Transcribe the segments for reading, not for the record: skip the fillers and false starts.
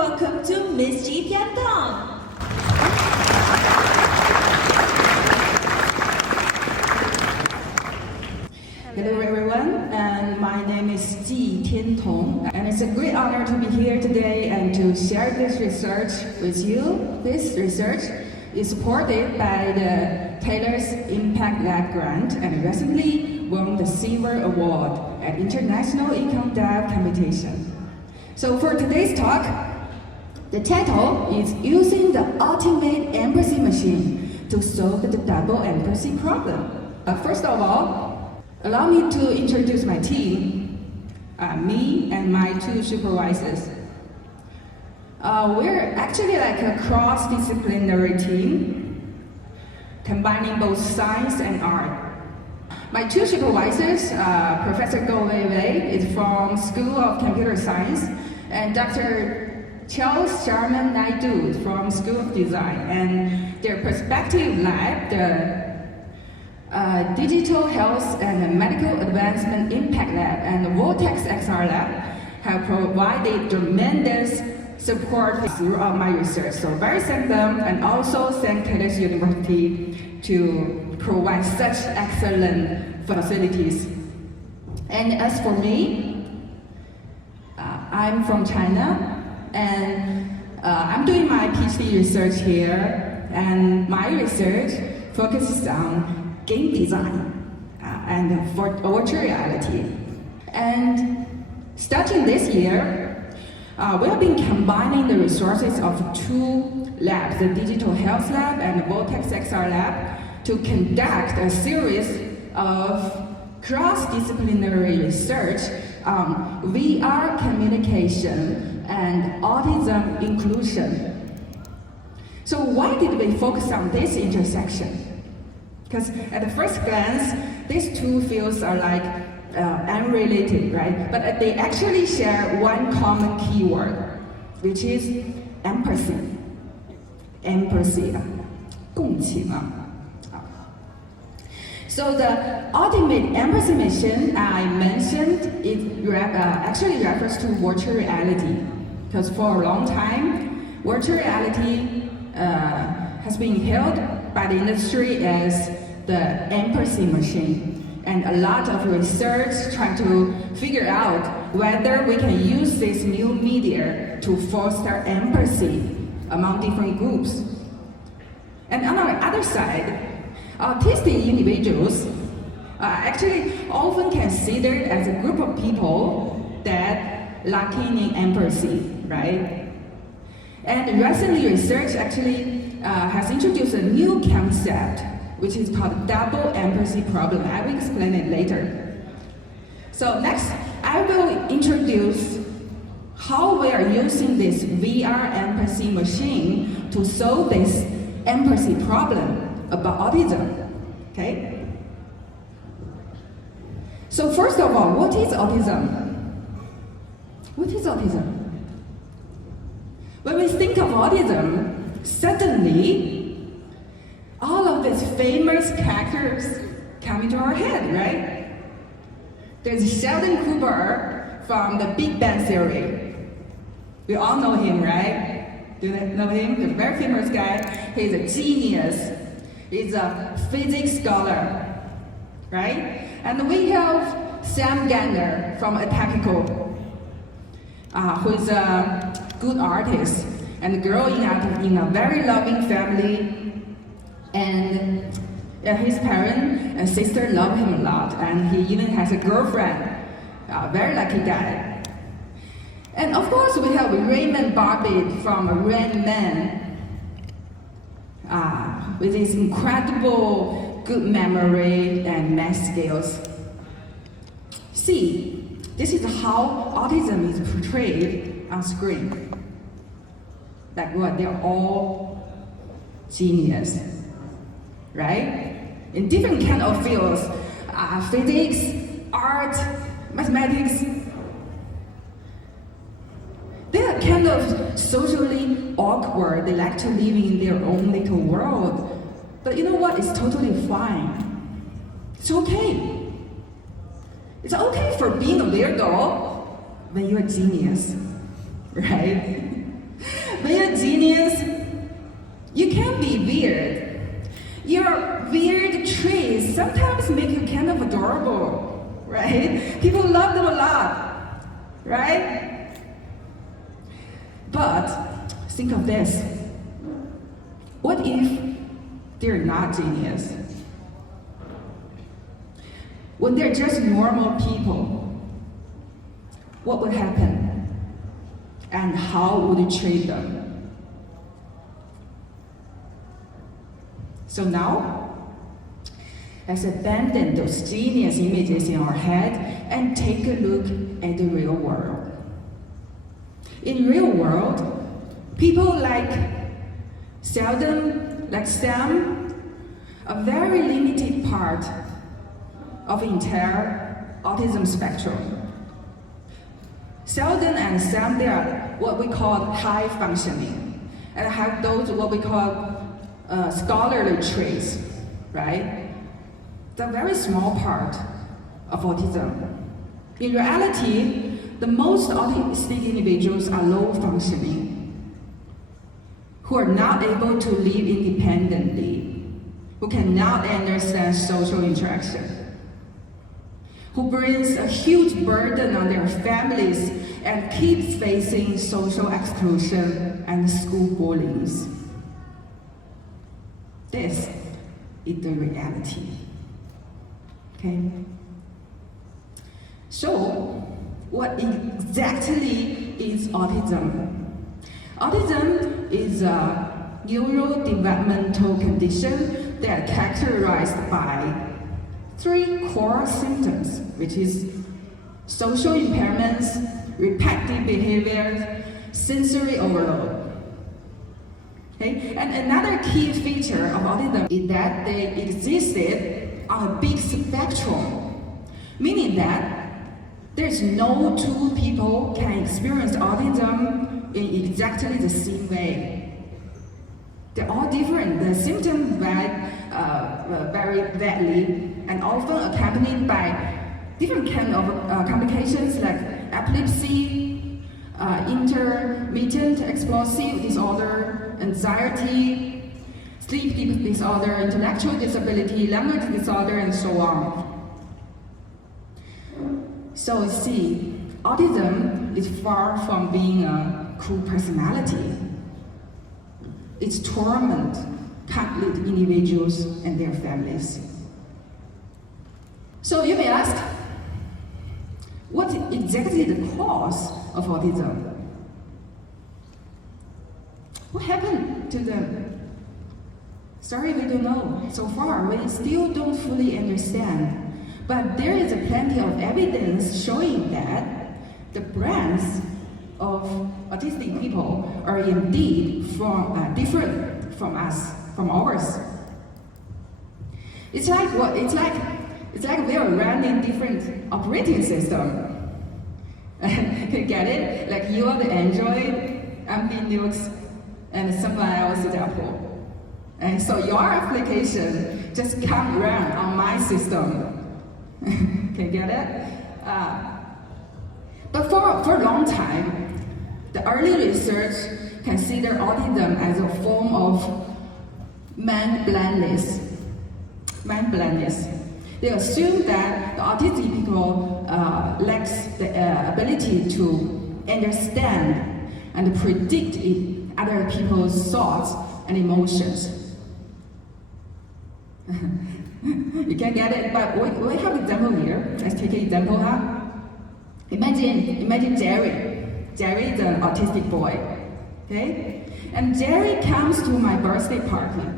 welcome to Miss Ji Tiantong. Hello everyone, and my name is Ji Tiantong, and it's a great honor to be here today and to share this research with you. This research is supported by the Taylor's Impact Lab grant and recently won the Silver Award at International Econ Dev Competition. So for today's talk, the title is Using the Ultimate Empathy Machine to Solve the Double Empathy Problem. First of all, allow me to introduce my team, me and my two supervisors. We're actually like a cross-disciplinary team, combining both science and art. My two supervisors, Professor Go Wei is from School of Computer Science, and Dr. Charles Sharman Naidu is from School of Design. And their perspective lab, the Digital Health and Medical Advancement Impact Lab and the Vortex XR Lab have provided tremendous support throughout my research. So very thank them, and also thank Taylor's University to provide such excellent facilities. And as for me, I'm from China, and I'm doing my PhD research here, and my research focuses on game design and virtual reality. And starting this year, we have been combining the resources of two labs, the Digital Health Lab and the Vortex XR Lab, to conduct a series of cross-disciplinary research on VR communication and autism inclusion. So why did we focus on this intersection? Because at the first glance, these two fields are like unrelated, right? But they actually share one common keyword, which is empathy. Empathy, 共情啊。So the ultimate empathy mission I mentioned, it actually refers to virtual reality. Because for a long time, virtual reality has been hailed by the industry as the empathy machine. And a lot of research trying to figure out whether we can use this new media to foster empathy among different groups. And on the other side, autistic individuals are actually often considered as a group of people that lacking in empathy, right? And recently research actually has introduced a new concept, which is called double empathy problem. I will explain it later. So next, I will introduce how we are using this VR empathy machine to solve this empathy problem about autism, okay? So first of all, what is autism? What is autism? When we think of autism, suddenly, all of these famous characters come into our head, right? There's Sheldon Cooper from the Big Bang Theory. We all know him, right? Do you know him? The very famous guy. He's a genius. He's a physics scholar, right? And we have Sam Gardner from Atypical, who's a good artist and growing up in a very loving family. And his parents and sister love him a lot, and he even has a girlfriend, a very lucky guy. And of course, we have Raymond Barbitt from Rain Man, with his incredible good memory and math skills. See, this is how autism is portrayed on screen. Like what? They're all genius, right? In different kind of fields, physics, art, mathematics. They are kind of socially awkward. They like to live in their own little world. But you know what? It's totally fine. It's okay. It's okay for being a weirdo when you're a genius, right? People love them a lot, right? But think of this. What if they're not genius? When they're just normal people, what would happen? And how would you treat them? So now, let's abandon those genius images in our head and take a look at the real world. In real world, people like Sheldon, like Sam, a very limited part of the entire autism spectrum. Sheldon and Sam, they are what we call high functioning, and have those what we call scholarly traits, right? It's a very small part of autism. In reality, the most autistic individuals are low functioning, who are not able to live independently, who cannot understand social interaction, who brings a huge burden on their families and keeps facing social exclusion and school bullying. This is the reality. Okay? So, what exactly is autism? Autism is a neurodevelopmental condition that is characterized by 3 core symptoms, which is social impairments, repetitive behavior, sensory overload. Okay? And another key feature of autism is that they existed on a big spectrum, meaning that there's no 2 people can experience autism in exactly the same way. They're all different. The symptoms vary badly and often accompanied by different kind of complications like epilepsy, intermittent explosive disorder, anxiety, sleep disorder, intellectual disability, language disorder, and so on. So you see, autism is far from being a cool personality. It's torment countless individuals and their families. So you may ask, what is exactly the cause of autism? What happened to them? Sorry, we don't know. So far, we still don't fully understand. But there is plenty of evidence showing that the brains of autistic people are indeed different from us, from ours. It's like what? It's like we are running different operating system. Can you get it? Like you are the Android, I'm the Linux, and someone else is Apple. And so your application just can't run on my system. Can you get it? But for a long time, the early research considered autism as a form of mind blindness. They assume that the autistic people lacks the ability to understand and predict other people's thoughts and emotions. You can get it, but we have an example here. Let's take an example, huh? Imagine Jerry. Jerry is an autistic boy, okay? And Jerry comes to my birthday party.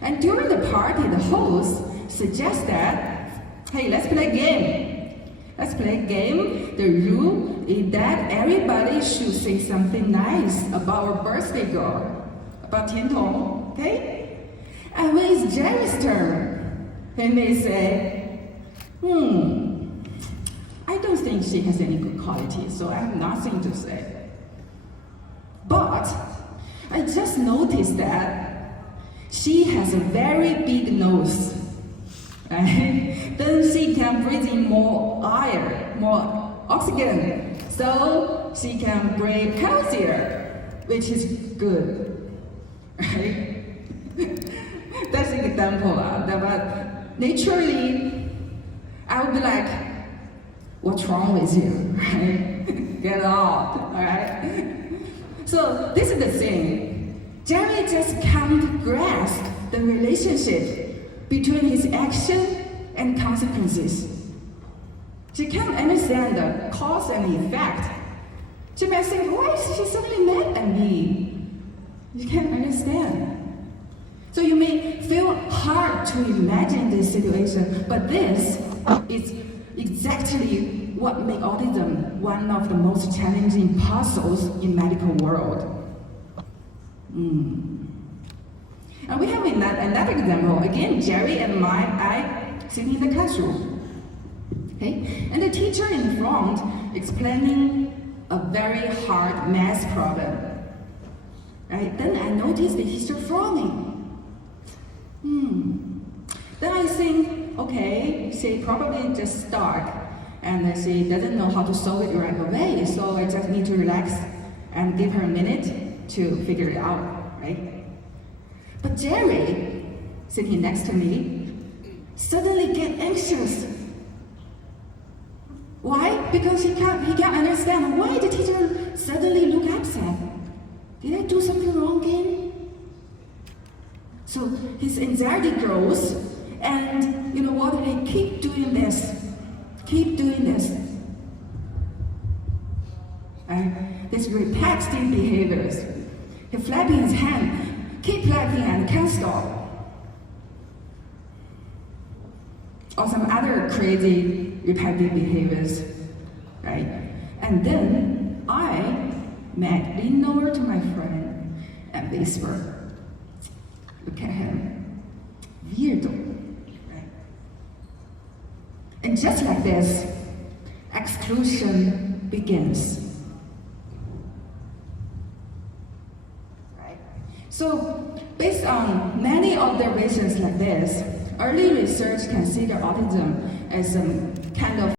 And during the party, the host suggests that, hey, let's play a game. Let's play a game. The rule is that everybody should say something nice about our birthday girl, about Tian Tong, okay? And when it's Jerry's turn, he may say, I don't think she has any good qualities, so I have nothing to say. But I just noticed that she has a very big nose. Right? Then she can breathe in more air, more oxygen, so she can breathe healthier, which is good. Right? That's an example. But naturally, I would be like, what's wrong with you, right? Get out, all right? So this is the thing. Jerry just can't grasp the relationship between his action and consequences. She can't understand the cause and effect. She might think, why is she suddenly mad at me? You can't understand. So you may feel hard to imagine this situation, but this is exactly what makes autism one of the most challenging puzzles in medical world. And we have another example. Again, Jerry and I sitting in the classroom. Okay? And the teacher in front explaining a very hard math problem. Right? Then I noticed the teacher frowning. Then I think, okay, she probably just stuck and she doesn't know how to solve it right away, so I just need to relax and give her a minute to figure it out, right? But Jerry, sitting next to me, suddenly get anxious. Why? Because he can't understand why the teacher suddenly look upset. Did I do something wrong again? So his anxiety grows, and you know what? He keep doing this. This repetitive behaviors. He flapping his hand, keep flapping and can't stop. Or some other crazy repetitive behaviors, right? And then I might lean over to my friend and whisper, look at him, weirdo, right? And just like this, exclusion begins. Right? So, based on many observations like this, early research consider autism as a kind of